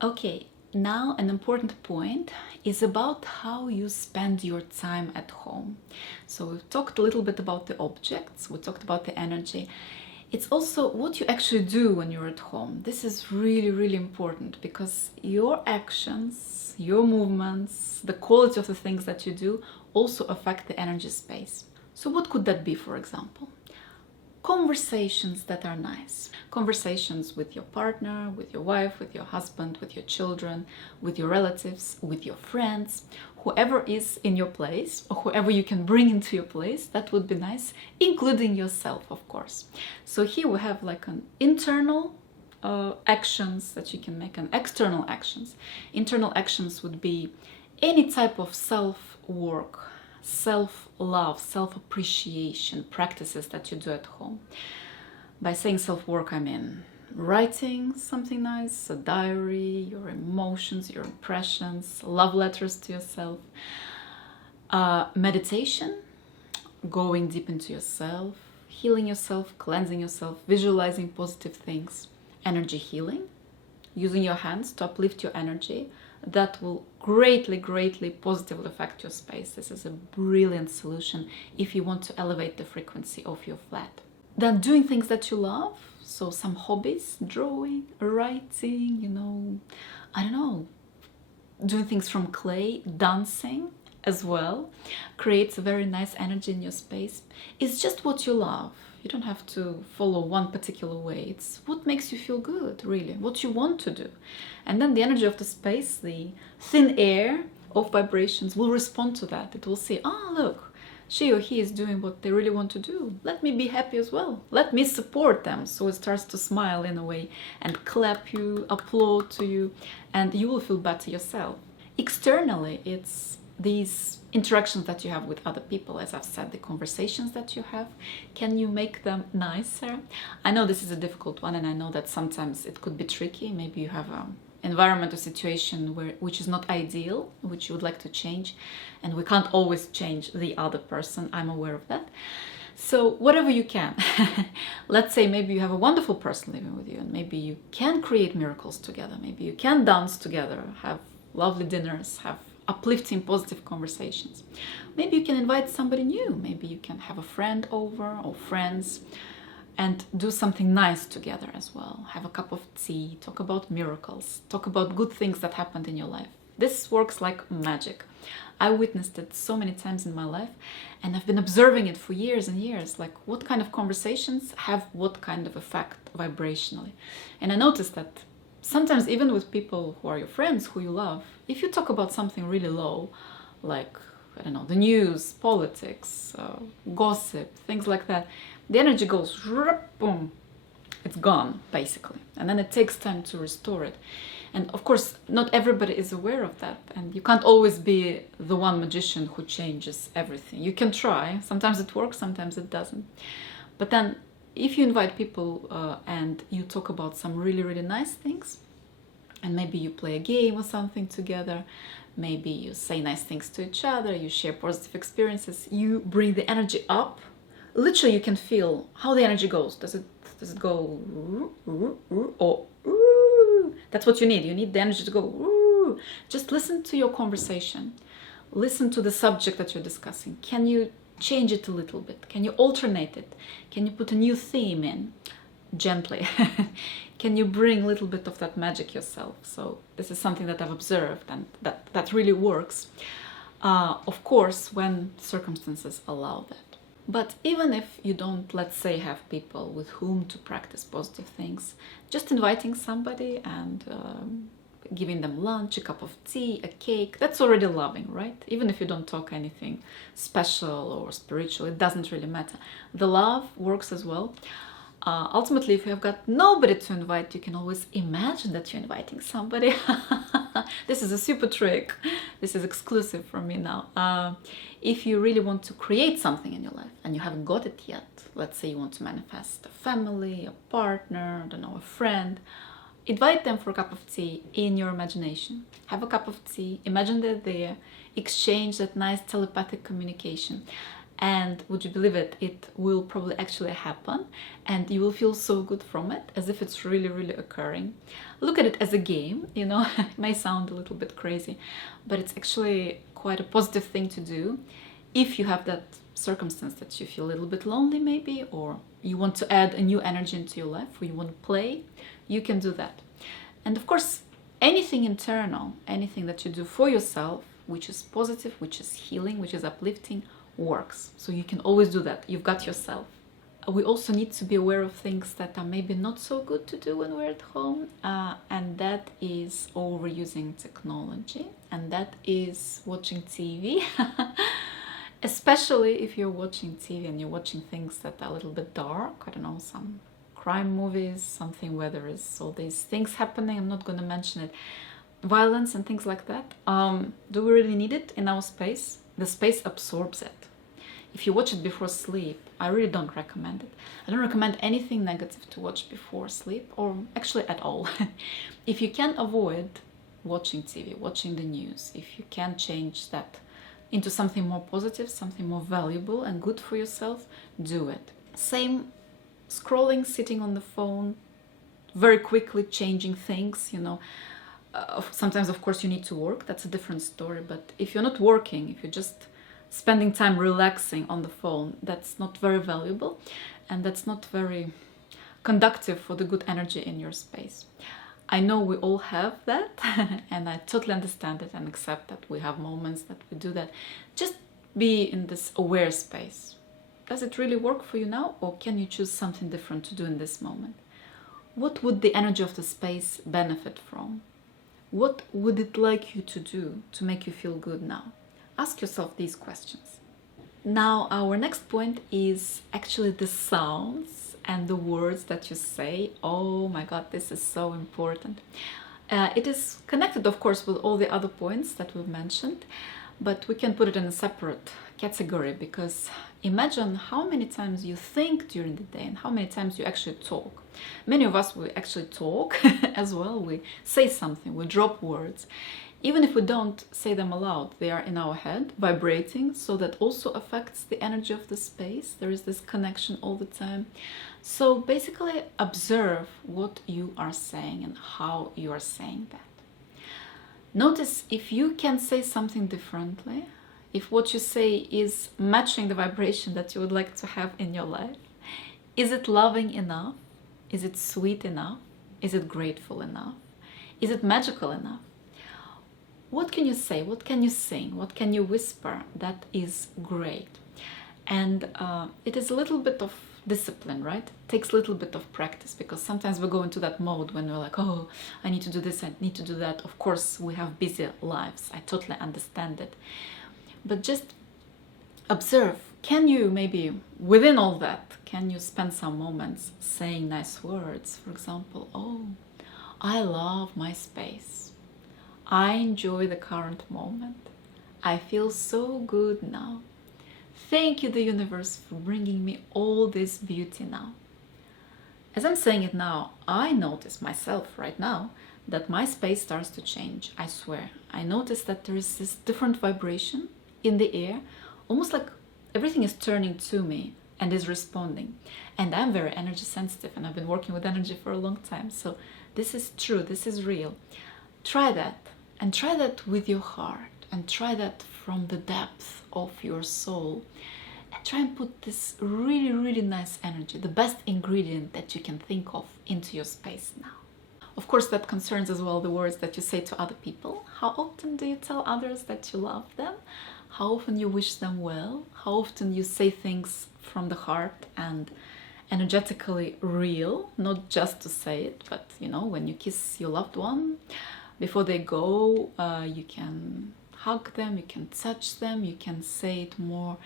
Okay, now an important point is about how you spend your time at home. So we've talked a little bit about the objects, we talked about the energy. It's also what you actually do when you're at home. This is really, really important because your actions, your movements, the quality of the things that you do also affect the energy space. So what could that be, for example? Conversations that are nice. Conversations with your partner, with your wife, with your husband, with your children, with your relatives, with your friends, whoever is in your place or whoever you can bring into your place, that would be nice, including yourself, of course. So here we have like an internal actions that you can make and external actions. Internal actions would be any type of self-work, self-love, self-appreciation practices that you do at home. By saying self-work, I mean writing something nice, a diary, your emotions, your impressions, love letters to yourself, meditation, going deep into yourself, healing yourself, cleansing yourself, visualizing positive things, energy healing, using your hands to uplift your energy. That will greatly positively affect your space. This is a brilliant solution if you want to elevate the frequency of your flat. Then doing things that you love, so some hobbies, drawing, writing, I don't know, doing things from clay, dancing as well, creates a very nice energy in your space. It's just what you love. You don't have to follow one particular way. It's what makes you feel good, really, what you want to do. And then the energy of the space, the thin air of vibrations will respond to that. It will say, oh, look, she or he is doing what they really want to do. Let me be happy as well. Let me support them. So it starts to smile in a way and clap you, applaud to you, and you will feel better yourself. Externally, it's these interactions that you have with other people, as I've said, the conversations that you have, can you make them nicer? I know this is a difficult one, and I know that sometimes it could be tricky. Maybe you have an environment or situation which is not ideal, which you would like to change, and we can't always change the other person. I'm aware of that. So whatever you can. Let's say maybe you have a wonderful person living with you, and maybe you can create miracles together. Maybe you can dance together, have lovely dinners, have uplifting, positive conversations. Maybe you can invite somebody new. Maybe you can have a friend over or friends and do something nice together as well. Have a cup of tea, talk about miracles, talk about good things that happened in your life. This works like magic. I witnessed it so many times in my life, and I've been observing it for years and years, like what kind of conversations have what kind of effect vibrationally. And I noticed that sometimes even with people who are your friends, who you love, if you talk about something really low, like, I don't know, the news, politics, gossip, things like that, the energy goes, boom, it's gone, basically. And then it takes time to restore it. And of course, not everybody is aware of that. And you can't always be the one magician who changes everything. You can try. Sometimes it works, sometimes it doesn't. But then if you invite people and you talk about some really nice things, and maybe you play a game or something together, maybe you say nice things to each other, you share positive experiences, you bring the energy up. Literally, you can feel how the energy goes. Does it go or that's what you need. You need the energy to go. Just listen to your conversation. Listen to the subject that you're discussing. Can you change it a little bit? Can you alternate it? Can you put a new theme in gently? Can you bring a little bit of that magic yourself? So this is something that I've observed, and that really works. Of course, when circumstances allow that. But even if you don't, let's say, have people with whom to practice positive things, just inviting somebody and giving them lunch, a cup of tea, a cake, that's already loving, right? Even if you don't talk anything special or spiritual, it doesn't really matter. The love works as well. Ultimately, if you have got nobody to invite, you can always imagine that you're inviting somebody. This is a super trick. This is exclusive from me now. If you really want to create something in your life and you haven't got it yet, let's say you want to manifest a family, a partner, I don't know, a friend, invite them for a cup of tea in your imagination. Have a cup of tea, imagine they're there, exchange that nice telepathic communication. And would you believe it, it will probably actually happen, and you will feel so good from it, as if it's really, really occurring. Look at it as a game, you know. It may sound a little bit crazy, but it's actually quite a positive thing to do if you have that circumstance that you feel a little bit lonely maybe, or you want to add a new energy into your life, or you want to play, you can do that. And of course, anything internal, anything that you do for yourself, which is positive, which is healing, which is uplifting, works. So you can always do that. You've got yourself. We also need to be aware of things that are maybe not so good to do when we're at home, and that is overusing technology, and that is watching TV. Especially if you're watching TV and you're watching things that are a little bit dark, I don't know, some crime movies, something where there is all these things happening, I'm not going to mention it, violence and things like that. Do we really need it in our space? The space absorbs it. If you watch it before sleep, I really don't recommend it. I don't recommend anything negative to watch before sleep, or actually at all. If you can avoid watching TV, watching the news, if you can change that into something more positive, something more valuable and good for yourself, do it. Same scrolling, sitting on the phone, very quickly changing things, you know. Sometimes, of course, you need to work. That's a different story. But if you're not working, if you're just spending time relaxing on the phone, that's not very valuable, and that's not very conductive for the good energy in your space. I know we all have that, and I totally understand it and accept that we have moments that we do that. Just be in this aware space. Does it really work for you now, or can you choose something different to do in this moment? What would the energy of the space benefit from? What would it like you to do to make you feel good now? Ask yourself these questions. Now, our next point is actually the sounds and the words that you say. Oh my God, this is so important. It is connected, of course, with all the other points that we've mentioned, but we can put it in a separate category, because imagine how many times you think during the day and how many times you actually talk. Many of us, we actually talk as well. We say something, we drop words. Even if we don't say them aloud, they are in our head, vibrating, so that also affects the energy of the space. There is this connection all the time. So basically, observe what you are saying and how you are saying that. Notice if you can say something differently, if what you say is matching the vibration that you would like to have in your life. Is it loving enough? Is it sweet enough? Is it grateful enough? Is it magical enough? What can you say? What can you sing? What can you whisper that is great? And it is a little bit of discipline, right? It takes a little bit of practice, because sometimes we go into that mode when we're like, oh, I need to do this, I need to do that. Of course, we have busy lives. I totally understand it. But just observe. Can you maybe, within all that, can you spend some moments saying nice words? For example, oh, I love my space. I enjoy the current moment. I feel so good now. Thank you, the universe, for bringing me all this beauty now. As I'm saying it now, I notice myself right now that my space starts to change, I swear. I notice that there is this different vibration in the air, almost like everything is turning to me and is responding. And I'm very energy sensitive, and I've been working with energy for a long time. So this is true, this is real. Try that. And try that with your heart, and try that from the depth of your soul. And try and put this really, really nice energy, the best ingredient that you can think of, into your space now. Of course, that concerns as well the words that you say to other people. How often do you tell others that you love them? How often you wish them well? How often you say things from the heart and energetically real, not just to say it, but, you know, when you kiss your loved one, before they go, you can hug them, you can touch them, you can say it more,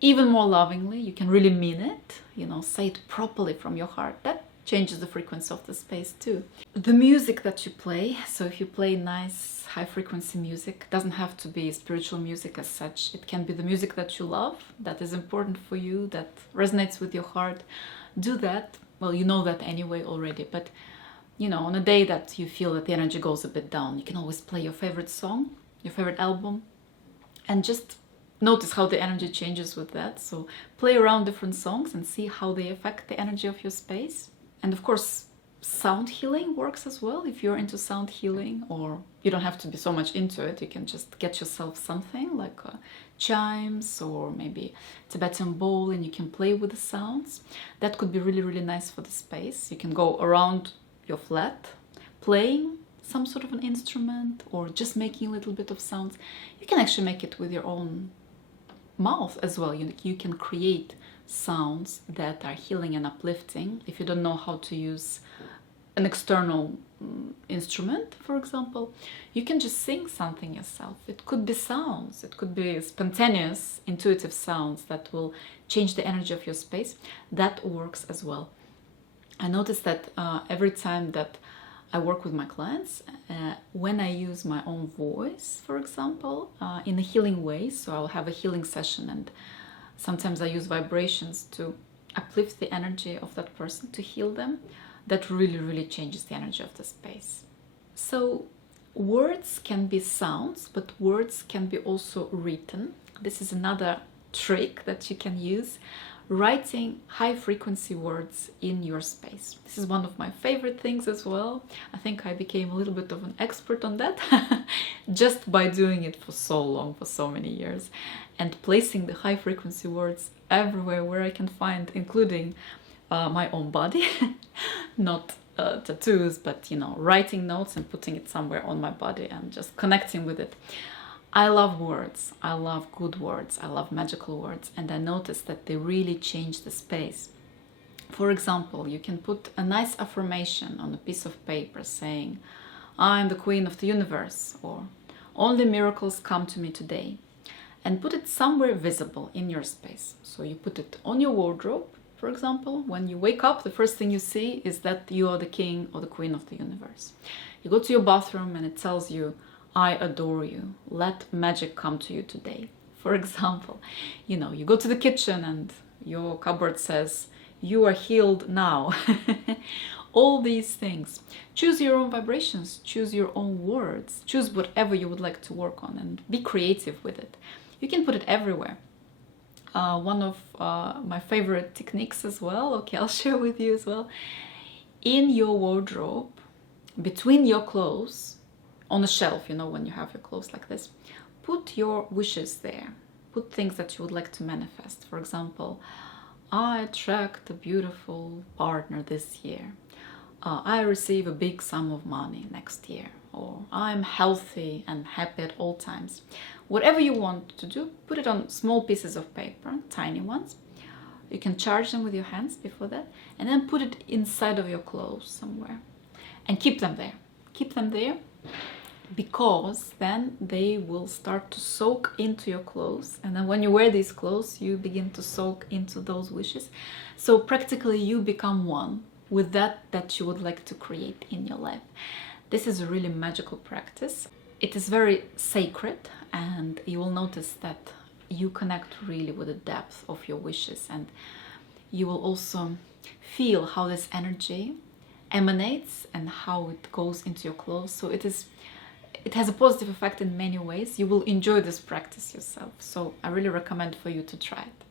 even more lovingly. You can really mean it, you know, say it properly from your heart. That changes the frequency of the space too. The music that you play, so if you play nice high frequency music, doesn't have to be spiritual music as such. It can be the music that you love, that is important for you, that resonates with your heart. Do that. Well, you know that anyway already, but you know, on a day that you feel that the energy goes a bit down, you can always play your favorite song, your favorite album, and just notice how the energy changes with that. So play around different songs and see how they affect the energy of your space. And of course, sound healing works as well. If you're into sound healing, or you don't have to be so much into it, you can just get yourself something like chimes or maybe Tibetan bowl, and you can play with the sounds. That could be really, really nice for the space. You can go around your flat playing some sort of an instrument or just making a little bit of sounds. You can actually make it with your own mouth as well. You can create sounds that are healing and uplifting. If you don't know how to use an external instrument, for example, you can just sing something yourself. It could be sounds, it could be spontaneous, intuitive sounds that will change the energy of your space. That works as well. I noticed that every time that I work with my clients, when I use my own voice, for example, in a healing way, so I'll have a healing session, and sometimes I use vibrations to uplift the energy of that person, to heal them. That really, really changes the energy of the space. So words can be sounds, but words can be also written. This is another trick that you can use. Writing high frequency words in your space. This is one of my favorite things as well. I think I became a little bit of an expert on that just by doing it for so long, for so many years, and placing the high frequency words everywhere where I can find, including my own body, not tattoos, but writing notes and putting it somewhere on my body and just connecting with it. I love words, I love good words, I love magical words, and I noticed that they really change the space. For example, you can put a nice affirmation on a piece of paper saying, "I'm the queen of the universe," or "Only miracles come to me today," and put it somewhere visible in your space. So you put it on your wardrobe, for example. When you wake up, the first thing you see is that you are the king or the queen of the universe. You go to your bathroom and it tells you, "I adore you. Let magic come to you today." For example, you go to the kitchen and your cupboard says, "You are healed now." All these things. Choose your own vibrations, choose your own words, choose whatever you would like to work on, and be creative with it. You can put it everywhere. One of my favorite techniques as well, okay, I'll share with you as well. In your wardrobe, between your clothes, on a shelf, when you have your clothes like this, put your wishes there. Put things that you would like to manifest. For example, "I attract a beautiful partner this year." "I receive a big sum of money next year." Or "I'm healthy and happy at all times." Whatever you want to do, put it on small pieces of paper, tiny ones. You can charge them with your hands before that, and then put it inside of your clothes somewhere. And keep them there. Keep them there, because then they will start to soak into your clothes, and then when you wear these clothes, you begin to soak into those wishes. So practically you become one with that you would like to create in your life. This is a really magical practice. It is very sacred, and you will notice that you connect really with the depth of your wishes, and you will also feel how this energy emanates and how it goes into your clothes. So it has a positive effect in many ways. You will enjoy this practice yourself. So I really recommend for you to try it.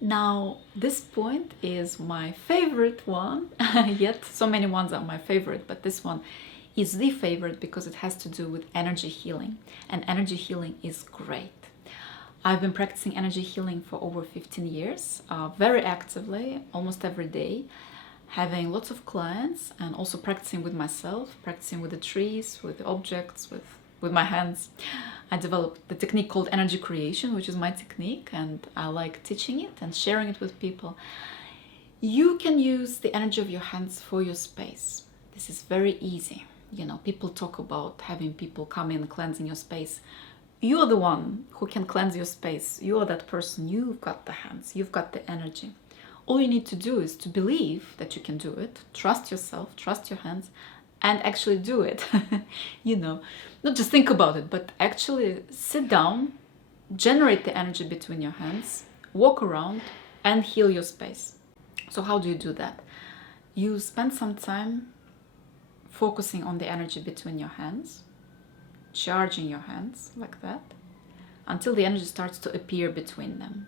Now, this point is my favorite one. Yet so many ones are my favorite, but this one is the favorite because it has to do with energy healing. And energy healing is great. I've been practicing energy healing for over 15 years, very actively, almost every day, having lots of clients, and also practicing with myself, practicing with the trees, with the objects, with my hands. I developed the technique called energy creation, which is my technique, and I like teaching it and sharing it with people. You can use the energy of your hands for your space. This is very easy. People talk about having people come in, cleansing your space. You're the one who can cleanse your space. You're that person. You've got the hands. You've got the energy. All you need to do is to believe that you can do it, trust yourself, trust your hands, and actually do it. Not just think about it, but actually sit down, generate the energy between your hands, walk around, and heal your space. So how do you do that? You spend some time focusing on the energy between your hands, charging your hands like that. until the energy starts to appear between them.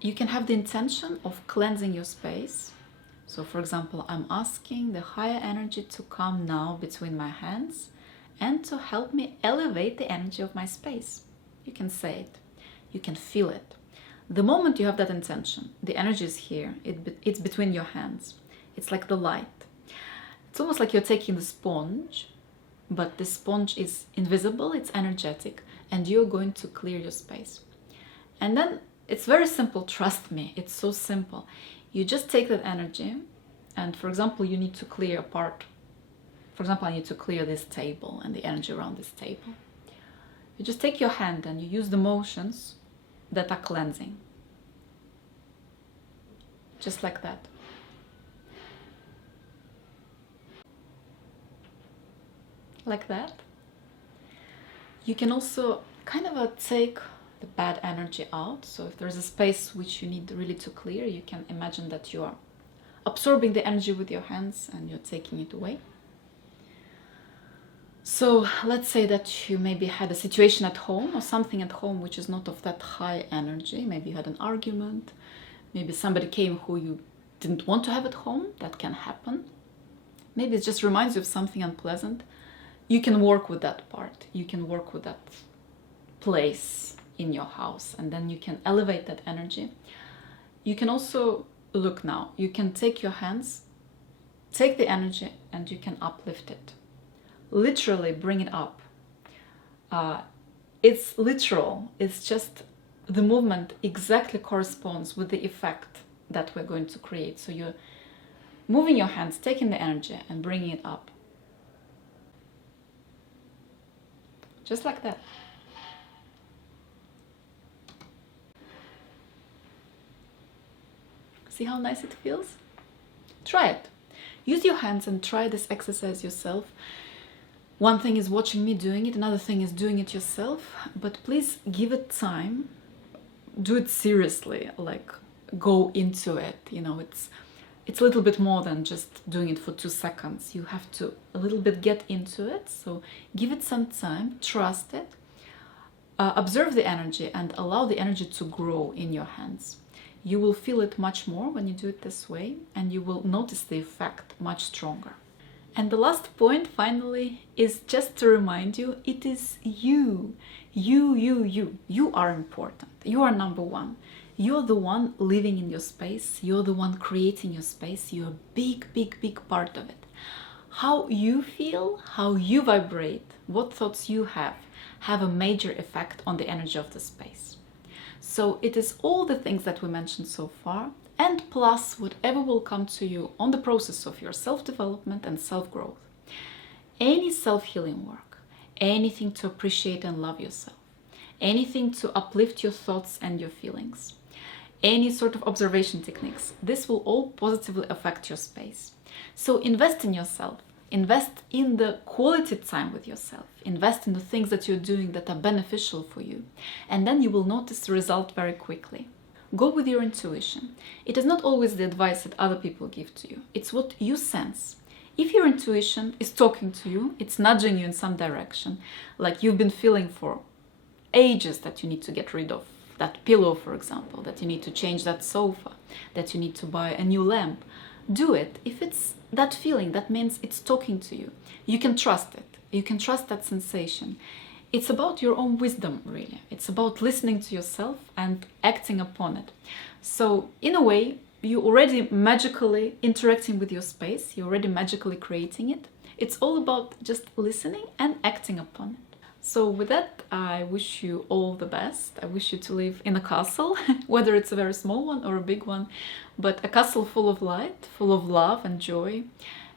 You can have the intention of cleansing your space. So for example, I'm asking the higher energy to come now between my hands and to help me elevate the energy of my space. You can say it, you can feel it. The moment you have that intention, the energy is here, it's between your hands. It's like the light. It's almost like you're taking the sponge, but the sponge is invisible, it's energetic, and you're going to clear your space. And then it's very simple, trust me, it's so simple. You just take that energy, and for example, you need to clear a part. For example, I need to clear this table and the energy around this table. You just take your hand and you use the motions that are cleansing. Just like that. Like that. You can also kind of take the bad energy out. So if there's a space which you need really to clear, you can imagine that you are absorbing the energy with your hands and you're taking it away. So let's say that you maybe had a situation at home or something at home which is not of that high energy. Maybe you had an argument, maybe somebody came who you didn't want to have at home. That can happen. Maybe it just reminds you of something unpleasant. You can work with that part. You can work with that place in your house, and then you can elevate that energy. You can also look now. You can take your hands, take the energy, and you can uplift it. Literally bring it up. It's literal. It's just the movement exactly corresponds with the effect that we're going to create. So you're moving your hands, taking the energy and bringing it up. Just like that. See how nice it feels? Try it. Use your hands and try this exercise yourself. One thing is watching me doing it, another thing is doing it yourself, but please give it time. Do it seriously, like go into it. You know, it's a little bit more than just doing it for 2 seconds. You have to a little bit get into it. So give it some time, trust it, observe the energy and allow the energy to grow in your hands. You will feel it much more when you do it this way, and you will notice the effect much stronger. And the last point, finally, is just to remind you, it is you. You are important. You are number one. You're the one living in your space. You're the one creating your space. You're a big, big, big part of it. How you feel, how you vibrate, what thoughts you have a major effect on the energy of the space. So it is all the things that we mentioned so far, and plus whatever will come to you on the process of your self-development and self-growth. Any self-healing work, anything to appreciate and love yourself, anything to uplift your thoughts and your feelings, any sort of observation techniques, this will all positively affect your space. So invest in yourself, invest in the quality time with yourself, invest in the things that you're doing that are beneficial for you, and then you will notice the result very quickly. Go with your intuition. It is not always the advice that other people give to you. It's what you sense. If your intuition is talking to you, it's nudging you in some direction, like you've been feeling for ages that you need to get rid of that pillow, for example, that you need to change that sofa, that you need to buy a new lamp, do it. If it's that feeling, that means it's talking to you. You can trust it. You can trust that sensation. It's about your own wisdom, really. It's about listening to yourself and acting upon it. So, in a way, you're already magically interacting with your space. You're already magically creating it. It's all about just listening and acting upon it. So with that, I wish you all the best. I wish you to live in a castle, whether it's a very small one or a big one, but a castle full of light, full of love and joy.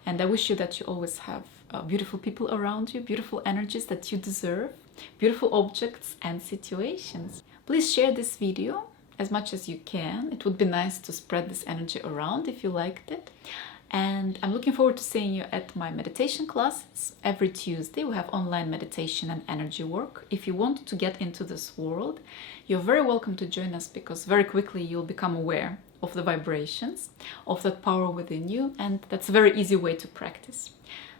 And I wish you that you always have beautiful people around you, beautiful energies that you deserve, beautiful objects and situations. Please share this video as much as you can. It would be nice to spread this energy around if you liked it. And I'm looking forward to seeing you at my meditation classes. Every Tuesday we have online meditation and energy work. If you want to get into this world, you're very welcome to join us, because very quickly you'll become aware of the vibrations, of that power within you, and that's a very easy way to practice.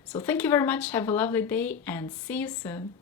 So thank you very much, have a lovely day, and see you soon.